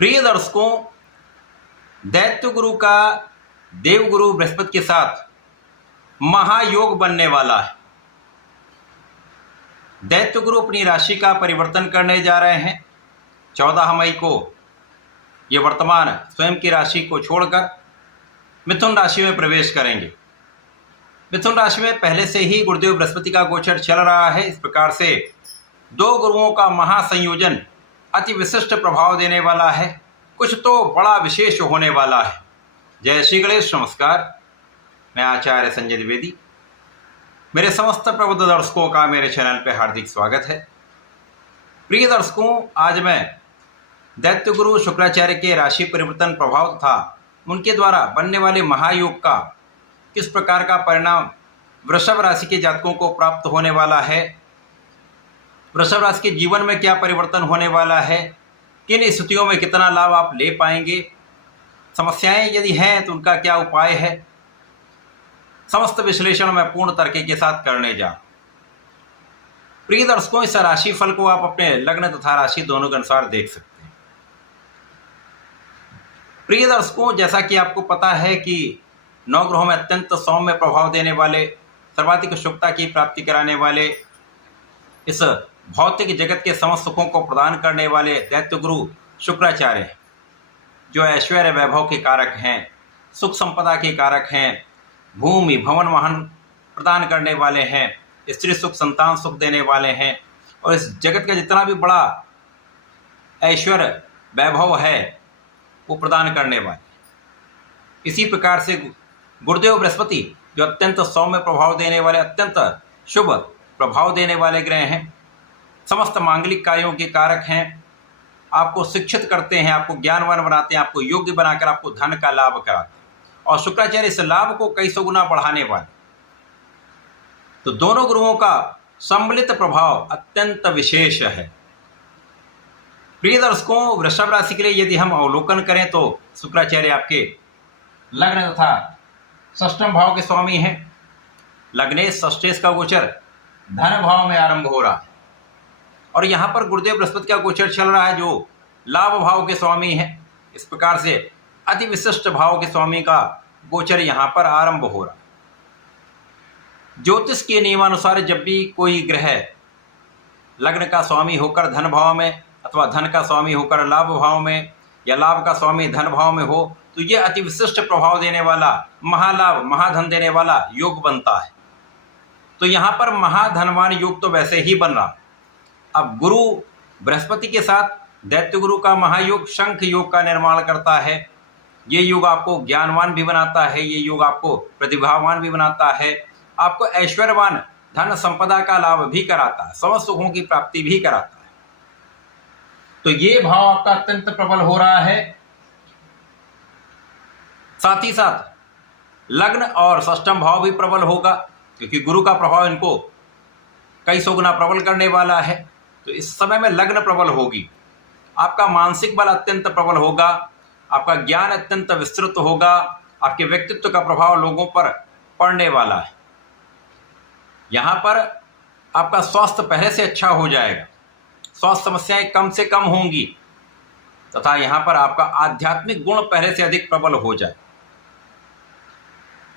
प्रिय दर्शकों, दैत्य गुरु का देवगुरु बृहस्पति के साथ महायोग बनने वाला है। दैत्य गुरु अपनी राशि का परिवर्तन करने जा रहे हैं। 14 मई को ये वर्तमान स्वयं की राशि को छोड़कर मिथुन राशि में प्रवेश करेंगे। मिथुन राशि में पहले से ही गुरुदेव बृहस्पति का गोचर चल रहा है। इस प्रकार से दो गुरुओं का महासंयोजन अति विशिष्ट प्रभाव देने वाला है। कुछ तो बड़ा विशेष होने वाला है। जय श्री गणेश। नमस्कार, मैं आचार्य संजय द्विवेदी। मेरे समस्त प्रबुद्ध दर्शकों का मेरे चैनल पर हार्दिक स्वागत है। प्रिय दर्शकों, आज मैं दैत्य गुरु शुक्राचार्य के राशि परिवर्तन प्रभाव तथा उनके द्वारा बनने वाले महायोग का किस प्रकार का परिणाम वृषभ राशि के जातकों को प्राप्त होने वाला है, वृषभ राशि के जीवन में क्या परिवर्तन होने वाला है, किन स्थितियों में कितना लाभ आप ले पाएंगे, समस्याएं यदि हैं तो उनका क्या उपाय है, समस्त विश्लेषण मैं पूर्ण तरीके के साथ करने जा। प्रिय दर्शकों, इस राशि फल को आप अपने लग्न तथा राशि दोनों के अनुसार देख सकते हैं। प्रिय दर्शकों, जैसा कि आपको पता है कि 9 ग्रहों में अत्यंत सौम्य प्रभाव देने वाले, सर्वाधिक शुभता की प्राप्ति कराने वाले, इस भौतिक जगत के समस्त सुखों को प्रदान करने वाले दैत्य गुरु शुक्राचार्य हैं, जो ऐश्वर्य वैभव के कारक हैं, सुख संपदा के कारक हैं, भूमि भवन वाहन प्रदान करने वाले हैं, स्त्री सुख संतान सुख देने वाले हैं और इस जगत का जितना भी बड़ा ऐश्वर्य वैभव है वो प्रदान करने वाले। इसी प्रकार से गुरुदेव बृहस्पति, जो अत्यंत सौम्य प्रभाव देने वाले, अत्यंत शुभ प्रभाव देने वाले ग्रह हैं, समस्त मांगलिक कार्यों के कारक हैं, आपको शिक्षित करते हैं, आपको ज्ञानवान बनाते हैं, आपको योग्य बनाकर आपको धन का लाभ कराते हैं और शुक्राचार्य इस लाभ को कई सौ गुना बढ़ाने वाले। तो दोनों गुरुओं का सम्मिलित प्रभाव अत्यंत विशेष है। प्रिय दर्शकों, वृषभ राशि के लिए यदि हम अवलोकन करें तो शुक्राचार्य आपके लग्न तथा षष्ठम भाव के स्वामी हैं। लग्नेश षष्ठेश का गोचर धन भाव में आरंभ हो रहा है और यहाँ पर गुरुदेव बृहस्पति का गोचर चल रहा है, जो लाभ भाव के स्वामी है। इस प्रकार से अति विशिष्ट भाव के स्वामी का गोचर यहाँ पर आरंभ हो रहा है। ज्योतिष के नियमानुसार जब भी कोई ग्रह लग्न का स्वामी होकर धन भाव में अथवा धन का स्वामी होकर लाभ भाव में या लाभ का स्वामी धन भाव में हो तो ये अति विशिष्ट प्रभाव देने वाला, महालाभ महाधन देने वाला योग बनता है। तो यहाँ पर महाधनवान योग तो वैसे ही बन रहा। अब गुरु बृहस्पति के साथ दैत्य गुरु का महायोग शंख योग का निर्माण करता है। ये योग आपको ज्ञानवान भी बनाता है, ये योग आपको प्रतिभावान भी बनाता है, आपको ऐश्वर्यवान धन संपदा का लाभ भी कराता है, समस्त सुखों की प्राप्ति भी कराता है। तो ये भाव आपका अत्यंत प्रबल हो रहा है। साथ ही साथ लग्न और षष्ठम भाव भी प्रबल होगा, क्योंकि गुरु का प्रभाव इनको कई सौ गुना प्रबल करने वाला है। तो इस समय में लग्न प्रबल होगी, आपका मानसिक बल अत्यंत प्रबल होगा, आपका ज्ञान अत्यंत विस्तृत होगा, आपके व्यक्तित्व का प्रभाव लोगों पर पड़ने वाला है। यहाँ पर आपका स्वास्थ्य पहले से अच्छा हो जाएगा, स्वास्थ्य समस्याएं कम से कम होंगी तथा यहाँ पर आपका आध्यात्मिक गुण पहले से अधिक प्रबल हो जाए।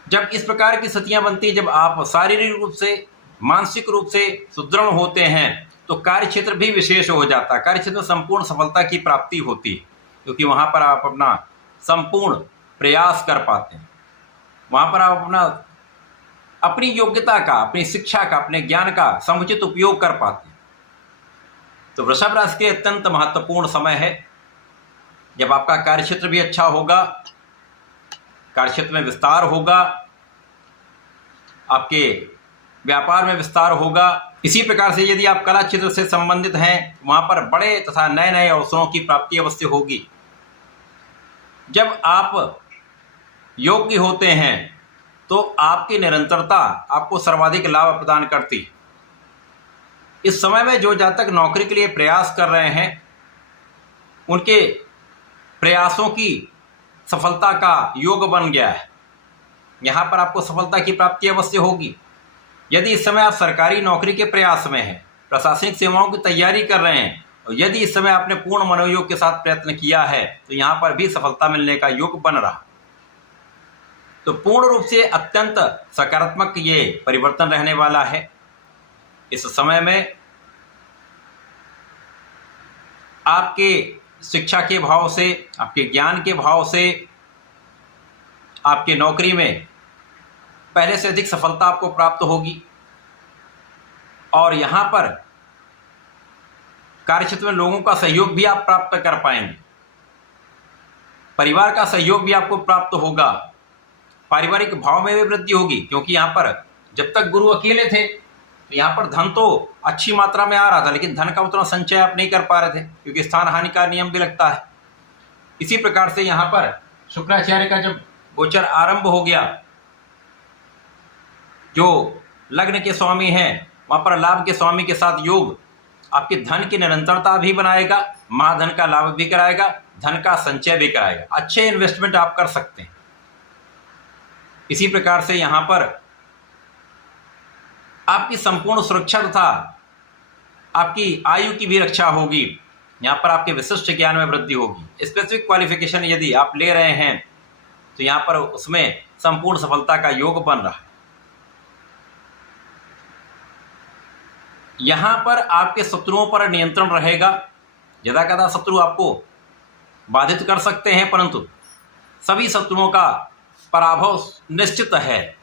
जब इस प्रकार की स्थितियां बनती, जब आप शारीरिक रूप से मानसिक रूप से सुदृढ़ होते हैं तो कार्य क्षेत्र भी विशेष हो जाता है। कार्य क्षेत्र में संपूर्ण सफलता की प्राप्ति होती है, क्योंकि वहाँ पर आप अपना संपूर्ण प्रयास कर पाते हैं, वहाँ पर आप अपनी योग्यता का, अपनी शिक्षा का, अपने ज्ञान का समुचित उपयोग कर पाते हैं। तो वृषभ राशि के अत्यंत महत्वपूर्ण समय है जब आपका कार्यक्षेत्र भी अच्छा होगा, कार्यक्षेत्र में विस्तार होगा, आपके व्यापार में विस्तार होगा। इसी प्रकार से यदि आप कला क्षेत्र से संबंधित हैं, वहाँ पर बड़े तथा नए नए अवसरों की प्राप्ति अवश्य होगी। जब आप योग्य होते हैं तो आपकी निरंतरता आपको सर्वाधिक लाभ प्रदान करती है। इस समय में जो जातक नौकरी के लिए प्रयास कर रहे हैं, उनके प्रयासों की सफलता का योग बन गया है। यहाँ पर आपको सफलता की प्राप्ति अवश्य होगी। यदि इस समय आप सरकारी नौकरी के प्रयास में हैं, प्रशासनिक सेवाओं की तैयारी कर रहे हैं और यदि इस समय आपने पूर्ण मनोयोग के साथ प्रयत्न किया है तो यहाँ पर भी सफलता मिलने का योग बन रहा। तो पूर्ण रूप से अत्यंत सकारात्मक ये परिवर्तन रहने वाला है। इस समय में आपके शिक्षा के भाव से, आपके ज्ञान के भाव से, आपके नौकरी में पहले से अधिक सफलता आपको प्राप्त होगी। और यहाँ पर कार्यक्षेत्र में लोगों का सहयोग भी आप प्राप्त कर पाएंगे, परिवार का सहयोग भी आपको प्राप्त होगा, पारिवारिक भाव में भी वृद्धि होगी। क्योंकि यहाँ पर जब तक गुरु अकेले थे तो यहाँ पर धन तो अच्छी मात्रा में आ रहा था, लेकिन धन का उतना संचय आप नहीं कर पा रहे थे क्योंकि स्थान हानि का नियम भी लगता है। इसी प्रकार से यहाँ पर शुक्राचार्य का जब गोचर आरंभ हो गया, जो लग्न के स्वामी हैं वहाँ पर लाभ के स्वामी के साथ योग आपके धन की निरंतरता भी बनाएगा, महाधन का लाभ भी कराएगा, धन का संचय भी कराएगा, अच्छे इन्वेस्टमेंट आप कर सकते हैं। इसी प्रकार से यहाँ पर आपकी संपूर्ण सुरक्षा तथा आपकी आयु की भी रक्षा होगी। यहाँ पर आपके विशिष्ट ज्ञान में वृद्धि होगी। स्पेसिफिक क्वालिफिकेशन यदि आप ले रहे हैं तो यहाँ पर उसमें संपूर्ण सफलता का योग बन रहा है। यहाँ पर आपके शत्रुओं पर नियंत्रण रहेगा। यदा कदा शत्रु आपको बाधित कर सकते हैं, परंतु सभी शत्रुओं का पराभव निश्चित है।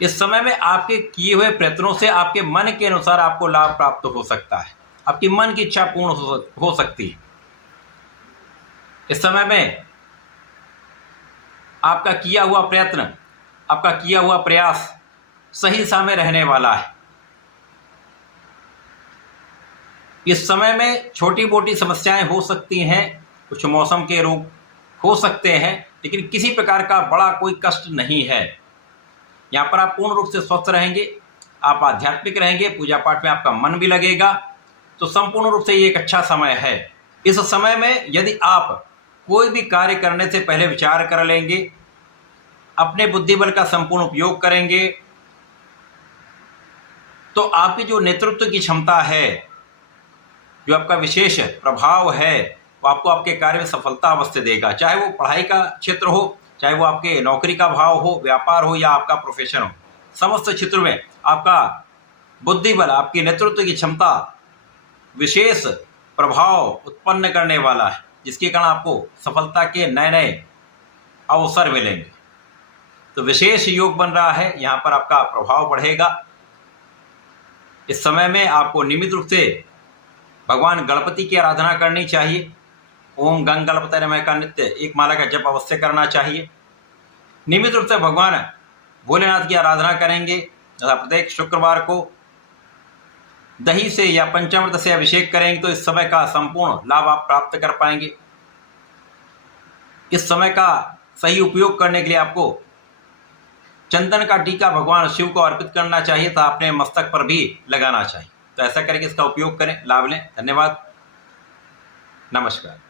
इस समय में आपके किए हुए प्रयत्नों से आपके मन के अनुसार आपको लाभ प्राप्त हो सकता है, आपकी मन की इच्छा पूर्ण हो सकती है। इस समय में आपका किया हुआ प्रयत्न, आपका किया हुआ प्रयास सही दिशा में रहने वाला है। इस समय में छोटी मोटी समस्याएं हो सकती हैं, कुछ मौसम के रोग हो सकते हैं, लेकिन किसी प्रकार का बड़ा कोई कष्ट नहीं है। यहाँ पर आप पूर्ण रूप से स्वस्थ रहेंगे, आप आध्यात्मिक रहेंगे, पूजा पाठ में आपका मन भी लगेगा, तो संपूर्ण रूप से ये एक अच्छा समय है। इस समय में यदि आप कोई भी कार्य करने से पहले विचार कर लेंगे, अपने बुद्धि बल का संपूर्ण उपयोग करेंगे, तो आपकी जो नेतृत्व की क्षमता है, जो आपका विशेष प्रभाव है, वो आपको आपके कार्य में सफलता अवश्य देगा। चाहे वो पढ़ाई का क्षेत्र हो, चाहे वो आपके नौकरी का भाव हो, व्यापार हो या आपका प्रोफेशन हो, समस्त क्षेत्र में आपका बुद्धि बल, आपकी नेतृत्व की क्षमता विशेष प्रभाव उत्पन्न करने वाला है, जिसके कारण आपको सफलता के नए नए अवसर मिलेंगे। तो विशेष योग बन रहा है, यहाँ पर आपका प्रभाव बढ़ेगा। इस समय में आपको नियमित रूप से भगवान गणपति की आराधना करनी चाहिए। ओम गंग गणपतये नमः का नित्य एक माला का जप अवश्य करना चाहिए। नियमित रूप से भगवान भोलेनाथ की आराधना करेंगे तथा प्रत्येक शुक्रवार को दही से या पंचामृत से अभिषेक करेंगे तो इस समय का संपूर्ण लाभ आप प्राप्त कर पाएंगे। इस समय का सही उपयोग करने के लिए आपको चंदन का टीका भगवान शिव को अर्पित करना चाहिए तथा अपने मस्तक पर भी लगाना चाहिए। तो ऐसा करके इसका उपयोग करें, लाभ लें। धन्यवाद, नमस्कार।